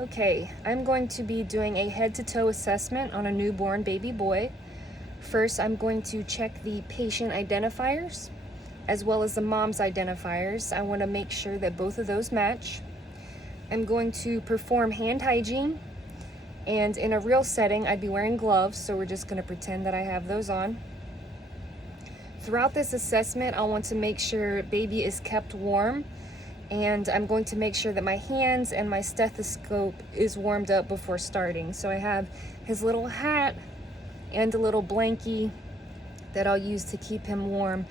Okay, I'm going to be doing a head-to-toe assessment on a newborn baby boy. First, I'm going to check the patient identifiers as well as the mom's identifiers. I want to make sure that both of those match. I'm going to perform hand hygiene, and in a real setting, I'd be wearing gloves, so we're just going to pretend that I have those on. Throughout this assessment, I want to make sure baby is kept warm, and I'm going to make sure that my hands and my stethoscope is warmed up before starting. So I have his little hat and a little blankie that I'll use to keep him warm.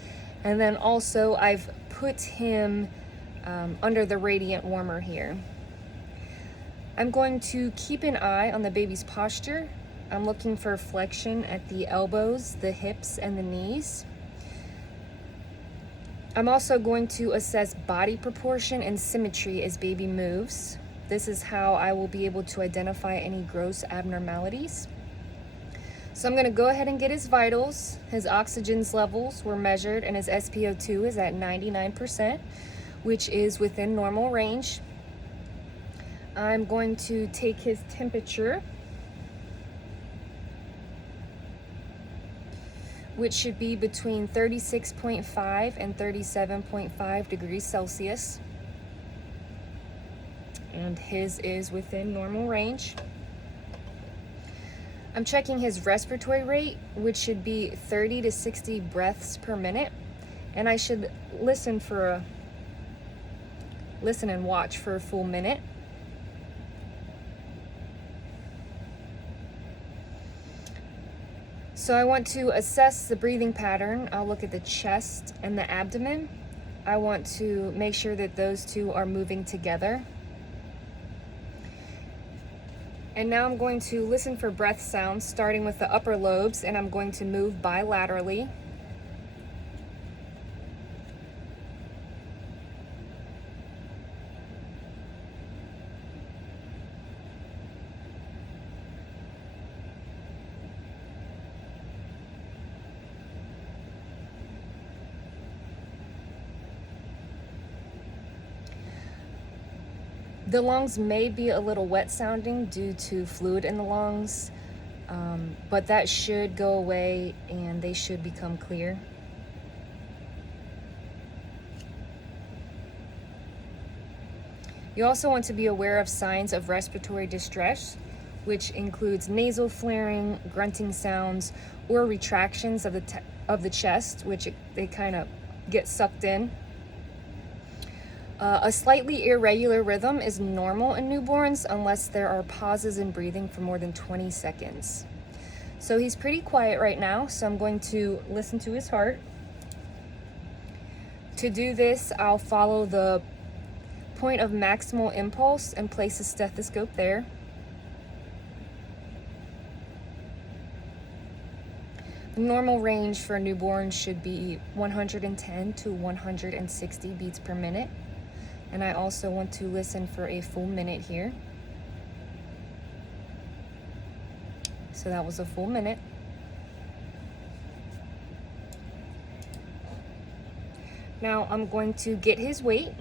And then also I've put him under the radiant warmer here. I'm going to keep an eye on the baby's posture. I'm looking for flexion at the elbows, the hips, and the knees. I'm also going to assess body proportion and symmetry as baby moves. This is how I will be able to identify any gross abnormalities. So I'm going to go ahead and get his vitals. His oxygen levels were measured and his SpO2 is at 99%, which is within normal range. I'm going to take his temperature, which should be between 36.5 and 37.5 degrees Celsius. And his is within normal range. I'm checking his respiratory rate, which should be 30 to 60 breaths per minute. And I should listen and watch for a full minute. So I want to assess the breathing pattern. I'll look at the chest and the abdomen. I want to make sure that those two are moving together. And now I'm going to listen for breath sounds, starting with the upper lobes, and I'm going to move bilaterally. The lungs may be a little wet sounding due to fluid in the lungs, but that should go away and they should become clear. You also want to be aware of signs of respiratory distress, which includes nasal flaring, grunting sounds, or retractions of the chest, which they kind of get sucked in. A slightly irregular rhythm is normal in newborns unless there are pauses in breathing for more than 20 seconds. So he's pretty quiet right now, so I'm going to listen to his heart. To do this, I'll follow the point of maximal impulse and place a stethoscope there. The normal range for a newborn should be 110 to 160 beats per minute. And I also want to listen for a full minute here. So that was a full minute. Now I'm going to get his weight.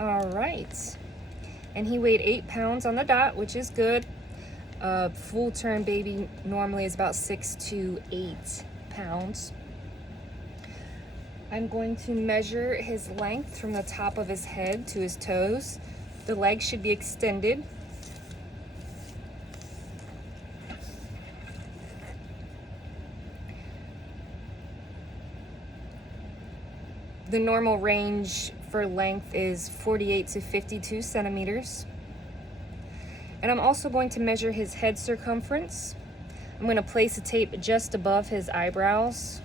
All right. And he weighed 8 pounds on the dot, which is good. Full term baby normally is about 6 to 8 pounds. I'm going to measure his length from the top of his head to his toes. The legs should be extended. The normal range for length is 48 to 52 centimeters. And I'm also going to measure his head circumference. I'm going to place a tape just above his eyebrows.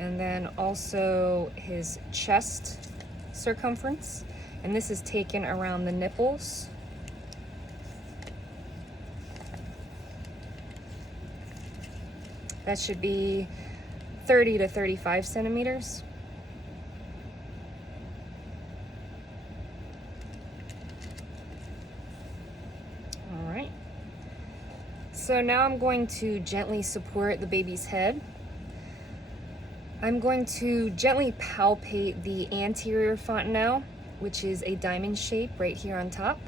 And then also his chest circumference, and this is taken around the nipples. That should be 30 to 35 centimeters. So now I'm going to gently support the baby's head. I'm going to gently palpate the anterior fontanelle, which is a diamond shape right here on top.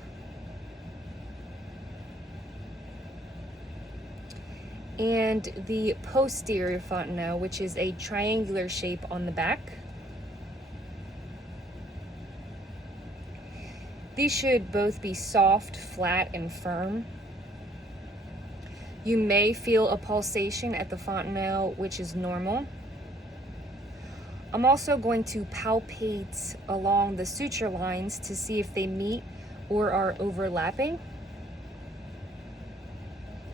And the posterior fontanelle, which is a triangular shape on the back. These should both be soft, flat, and firm. You may feel a pulsation at the fontanelle, which is normal. I'm also going to palpate along the suture lines to see if they meet or are overlapping.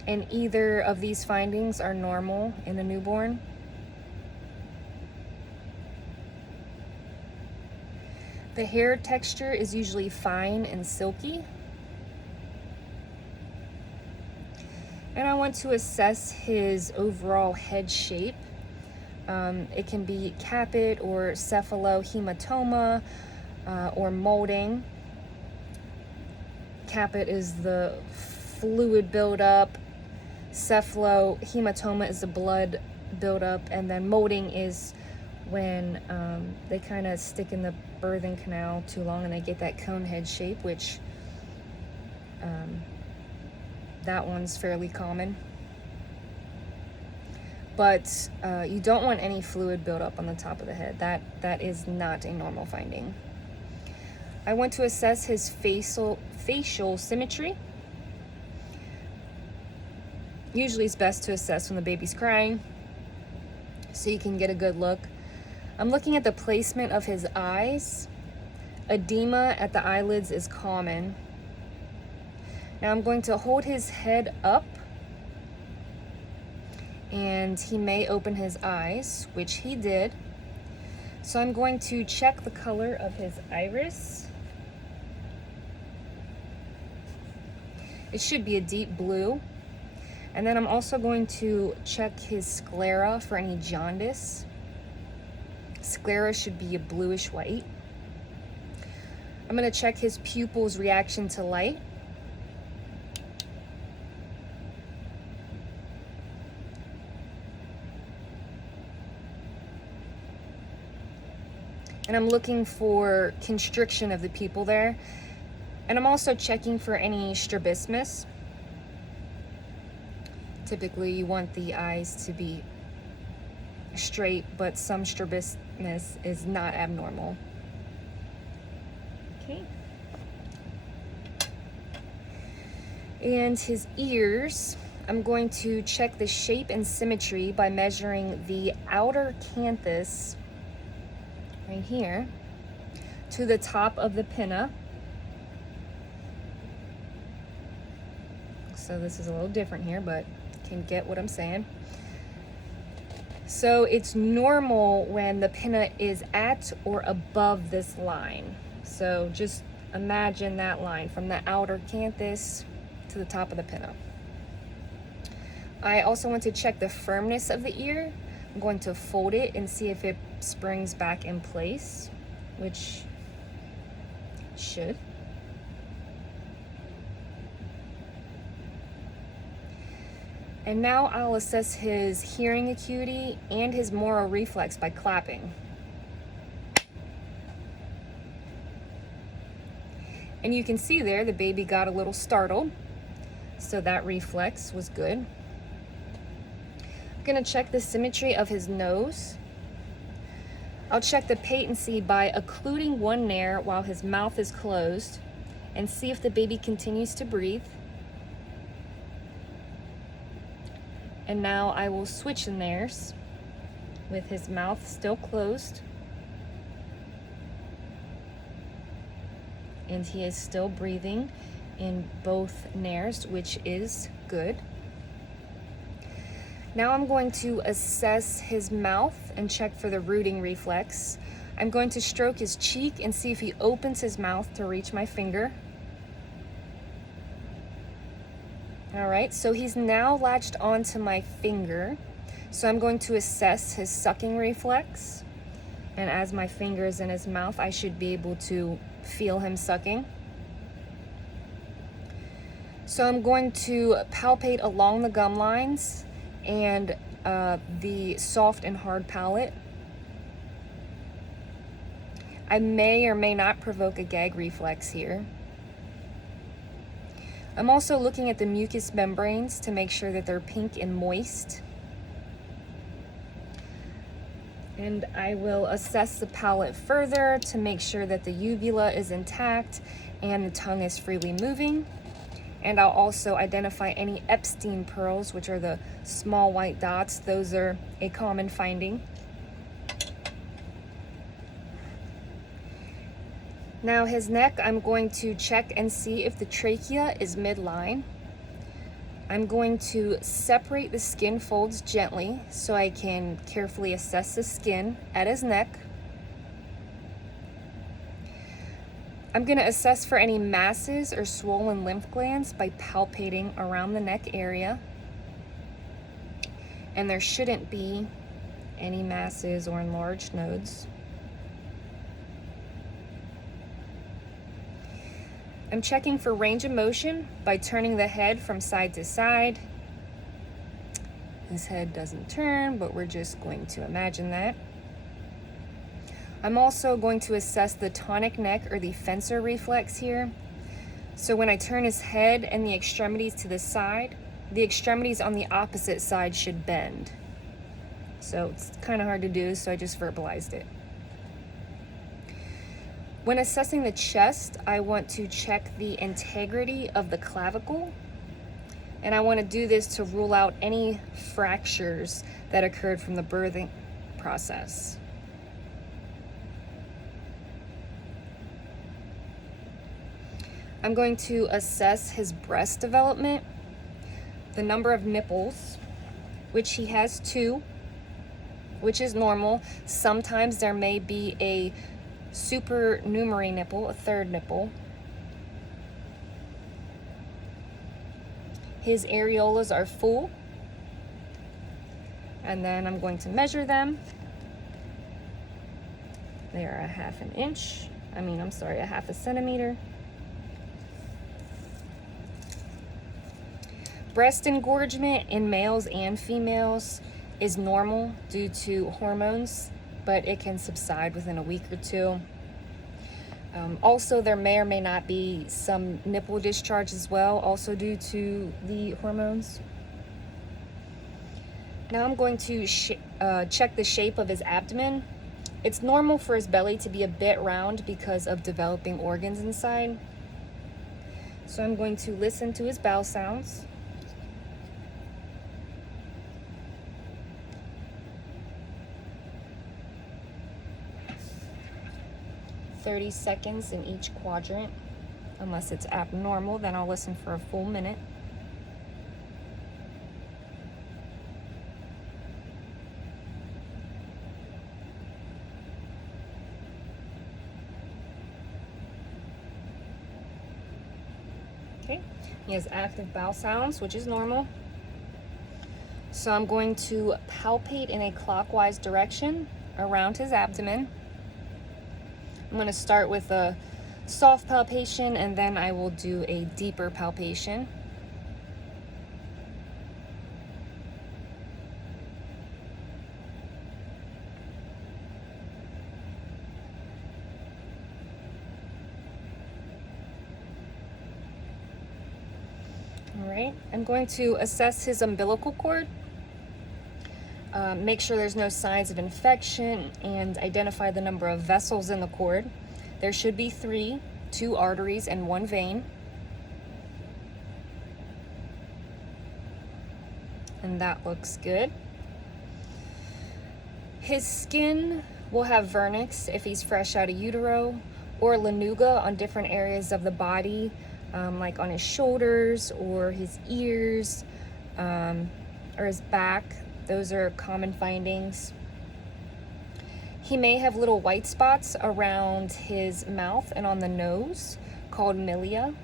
And either of these findings are normal in a newborn. The hair texture is usually fine and silky. And I want to assess his overall head shape. It can be caput or cephalohematoma or molding. Caput is the fluid buildup. Cephalohematoma is the blood buildup, and then molding is when they kind of stick in the birthing canal too long and they get that cone head shape, which that one's fairly common. But you don't want any fluid buildup on the top of the head. That is not a normal finding. I want to assess his facial symmetry. Usually it's best to assess when the baby's crying so you can get a good look. I'm looking at the placement of his eyes. Edema at the eyelids is common. Now I'm going to hold his head up, and he may open his eyes, which he did. So I'm going to check the color of his iris. It should be a deep blue. And then I'm also going to check his sclera for any jaundice. Sclera should be a bluish white. I'm going to check his pupils' reaction to light. And I'm looking for constriction of the pupil there. And I'm also checking for any strabismus. Typically, you want the eyes to be straight, but some strabismus is not abnormal. Okay. And his ears, I'm going to check the shape and symmetry by measuring the outer canthus right here to the top of the pinna. So this is a little different here, but can get what I'm saying. So it's normal when the pinna is at or above this line. So just imagine that line from the outer canthus to the top of the pinna. I also want to check the firmness of the ear. I'm going to fold it and see if it springs back in place, which it should. And now I'll assess his hearing acuity and his moral reflex by clapping. And you can see there the baby got a little startled, so that reflex was good. I'm gonna check the symmetry of his nose. I'll check the patency by occluding one nair while his mouth is closed and see if the baby continues to breathe. And now I will switch the nairs with his mouth still closed. And he is still breathing in both nairs, which is good. Now I'm going to assess his mouth and check for the rooting reflex. I'm going to stroke his cheek and see if he opens his mouth to reach my finger. All right, so he's now latched onto my finger. So I'm going to assess his sucking reflex. And as my finger is in his mouth, I should be able to feel him sucking. So I'm going to palpate along the gum lines and the soft and hard palate. I may or may not provoke a gag reflex here. I'm also looking at the mucous membranes to make sure that they're pink and moist. And I will assess the palate further to make sure that the uvula is intact and the tongue is freely moving. And I'll also identify any Epstein pearls, which are the small white dots. Those are a common finding. Now his neck, I'm going to check and see if the trachea is midline. I'm going to separate the skin folds gently so I can carefully assess the skin at his neck. I'm going to assess for any masses or swollen lymph glands by palpating around the neck area. And there shouldn't be any masses or enlarged nodes. I'm checking for range of motion by turning the head from side to side. His head doesn't turn, but we're just going to imagine that. I'm also going to assess the tonic neck or the fencer reflex here. So when I turn his head and the extremities to the side, the extremities on the opposite side should bend. So it's kind of hard to do, so I just verbalized it. When assessing the chest, I want to check the integrity of the clavicle, and I want to do this to rule out any fractures that occurred from the birthing process. I'm going to assess his breast development, the number of nipples, which he has 2, which is normal. Sometimes there may be a supernumerary nipple, a 3rd nipple. His areolas are full. And then I'm going to measure them. They are a half a centimeter. Breast engorgement in males and females is normal due to hormones, but it can subside within a week or 2. Also, there may or may not be some nipple discharge as well, also due to the hormones. Now I'm going to check the shape of his abdomen. It's normal for his belly to be a bit round because of developing organs inside. So I'm going to listen to his bowel sounds. "30 seconds in each quadrant. Unless it's abnormal, then I'll listen for a full minute. Okay, he has active bowel sounds, which is normal. So I'm going to palpate in a clockwise direction around his abdomen. I'm going to start with a soft palpation, and then I will do a deeper palpation. All right, I'm going to assess his umbilical cord. Make sure there's no signs of infection and identify the number of vessels in the cord. There should be 3, 2 arteries and 1 vein. And that looks good. His skin will have vernix if he's fresh out of utero, or lanuga on different areas of the body, like on his shoulders or his ears, or his back. Those are common findings. He may have little white spots around his mouth and on the nose called milia.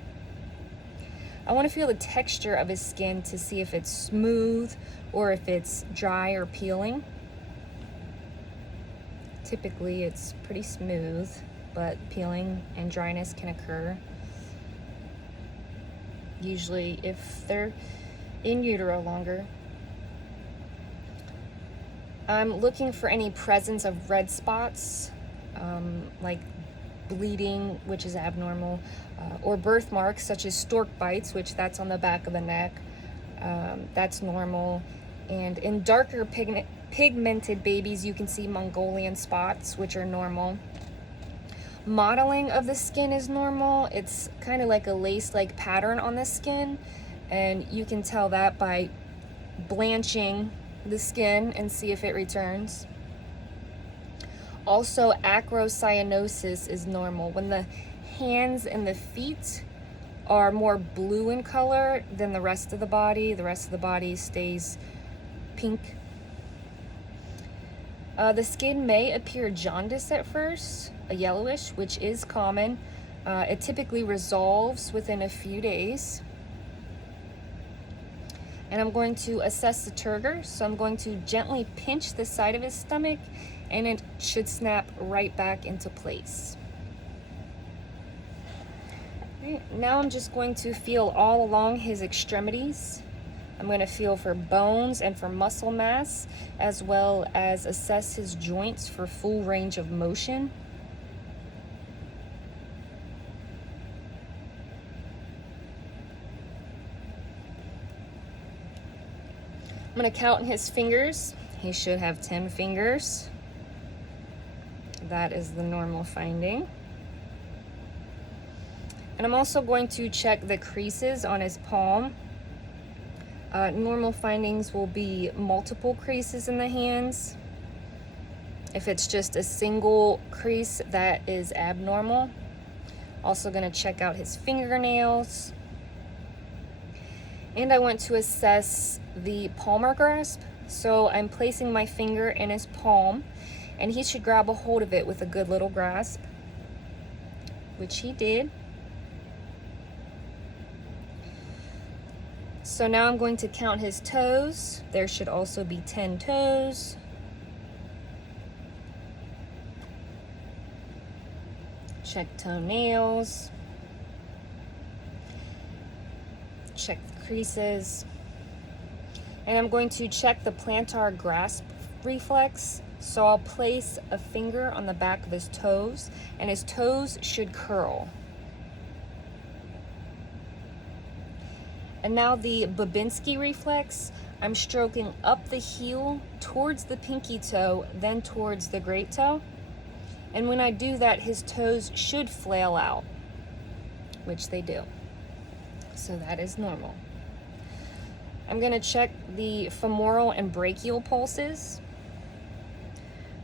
I want to feel the texture of his skin to see if it's smooth or if it's dry or peeling. Typically it's pretty smooth, but peeling and dryness can occur. usually if they're in utero longer. I'm looking for any presence of red spots, like bleeding, which is abnormal, or birthmarks such as stork bites, which that's on the back of the neck. That's normal. And in darker pigmented babies, you can see Mongolian spots, which are normal. Modeling of the skin is normal. It's kind of like a lace-like pattern on the skin, and you can tell that by blanching the skin and see if it returns. Also, acrocyanosis is normal. When the hands and the feet are more blue in color than the rest of the body stays pink. The skin may appear jaundiced at first, a yellowish, which is common. It typically resolves within a few days. And I'm going to assess the turgor. So I'm going to gently pinch the side of his stomach, and it should snap right back into place. Right, now I'm just going to feel all along his extremities. I'm going to feel for bones and for muscle mass, as well as assess his joints for full range of motion. I'm going to count his fingers. He should have 10 fingers. That is the normal finding. And I'm also going to check the creases on his palm. Normal findings will be multiple creases in the hands. If it's just a single crease, that is abnormal. Also going to check out his fingernails. And I want to assess the palmar grasp. So I'm placing my finger in his palm, and he should grab a hold of it with a good little grasp, which he did. So now I'm going to count his toes. There should also be 10 toes. Check toenails. Check the creases. And I'm going to check the plantar grasp reflex. So I'll place a finger on the back of his toes, and his toes should curl. And now the Babinski reflex, I'm stroking up the heel towards the pinky toe, then towards the great toe. And when I do that, his toes should flail out, which they do. So that is normal. I'm going to check the femoral and brachial pulses.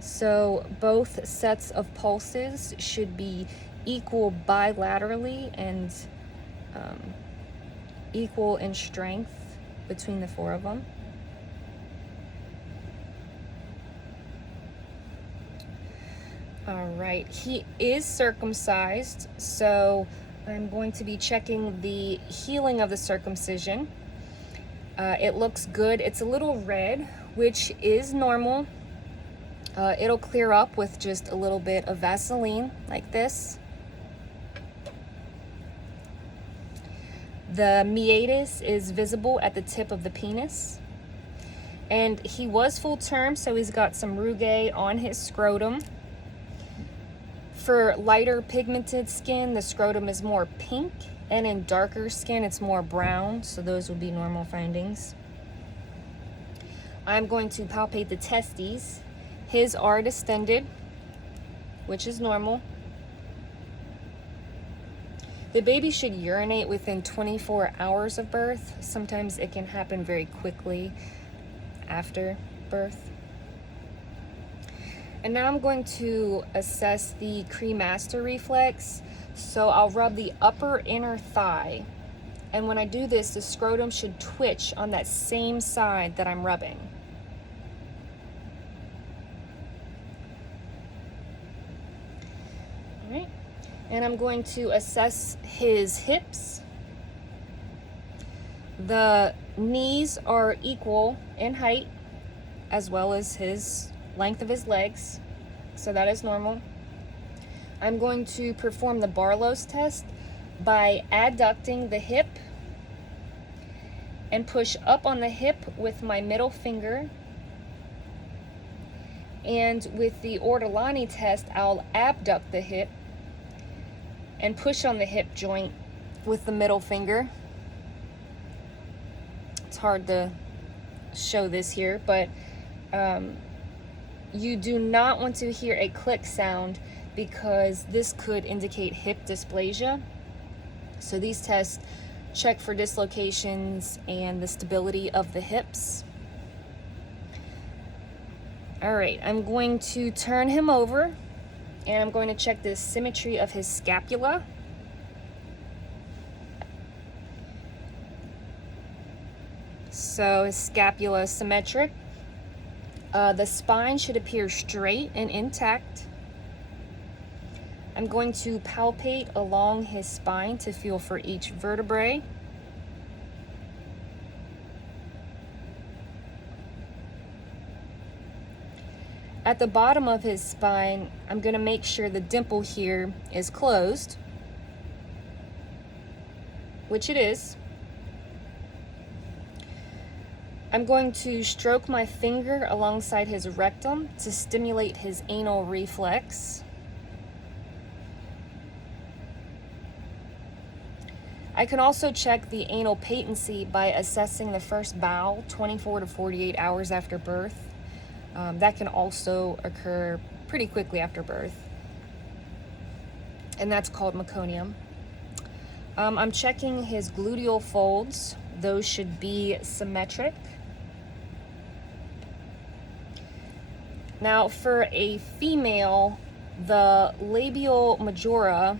So both sets of pulses should be equal bilaterally and equal in strength between the four of them. All right, he is circumcised, so I'm going to be checking the healing of the circumcision. It looks good. It's a little red, which is normal. It'll clear up with just a little bit of Vaseline like this. The meatus is visible at the tip of the penis. And he was full term, so he's got some rugae on his scrotum. For lighter pigmented skin, the scrotum is more pink, and in darker skin, it's more brown, so those would be normal findings. I'm going to palpate the testes. His are distended, which is normal. The baby should urinate within 24 hours of birth. Sometimes it can happen very quickly after birth. And now I'm going to assess the cremaster reflex. So I'll rub the upper inner thigh. And when I do this, the scrotum should twitch on that same side that I'm rubbing. All right. And I'm going to assess his hips. The knees are equal in height, as well as his length of his legs, so that is normal. I'm going to perform the Barlow's test by adducting the hip and push up on the hip with my middle finger. And with the Ortolani test, I'll abduct the hip and push on the hip joint with the middle finger. It's hard to show this here, but you do not want to hear a click sound because this could indicate hip dysplasia. So these tests check for dislocations and the stability of the hips. All right, I'm going to turn him over and I'm going to check the symmetry of his scapula. So his scapula is symmetric. The spine should appear straight and intact. I'm going to palpate along his spine to feel for each vertebrae. At the bottom of his spine, I'm going to make sure the dimple here is closed, which it is. I'm going to stroke my finger alongside his rectum to stimulate his anal reflex. I can also check the anal patency by assessing the first bowel 24 to 48 hours after birth. That can also occur pretty quickly after birth, and that's called meconium. I'm checking his gluteal folds. Those should be symmetric. Now for a female, the labial majora,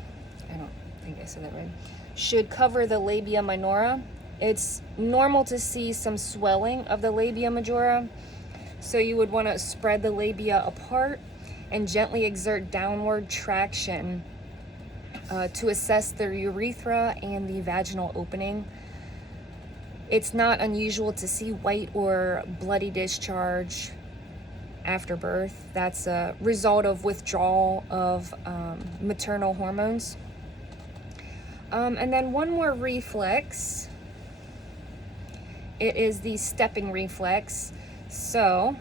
I don't think I said that right, should cover the labia minora. It's normal to see some swelling of the labia majora, so you would want to spread the labia apart and gently exert downward traction to assess the urethra and the vaginal opening. It's not unusual to see white or bloody discharge after birth. That's a result of withdrawal of maternal hormones. And then one more reflex. It is the stepping reflex. So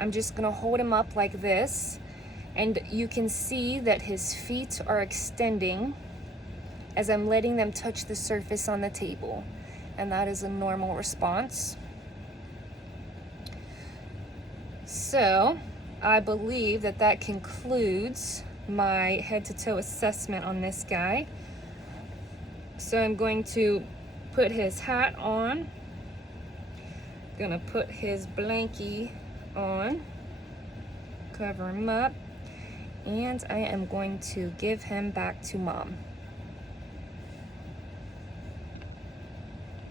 I'm just gonna hold him up like this, and you can see that his feet are extending as I'm letting them touch the surface on the table, and that is a normal response. So I believe that that concludes my head-to-toe assessment on this guy. So I'm going to put his hat on, gonna put his blankie on, cover him up, and I am going to give him back to mom.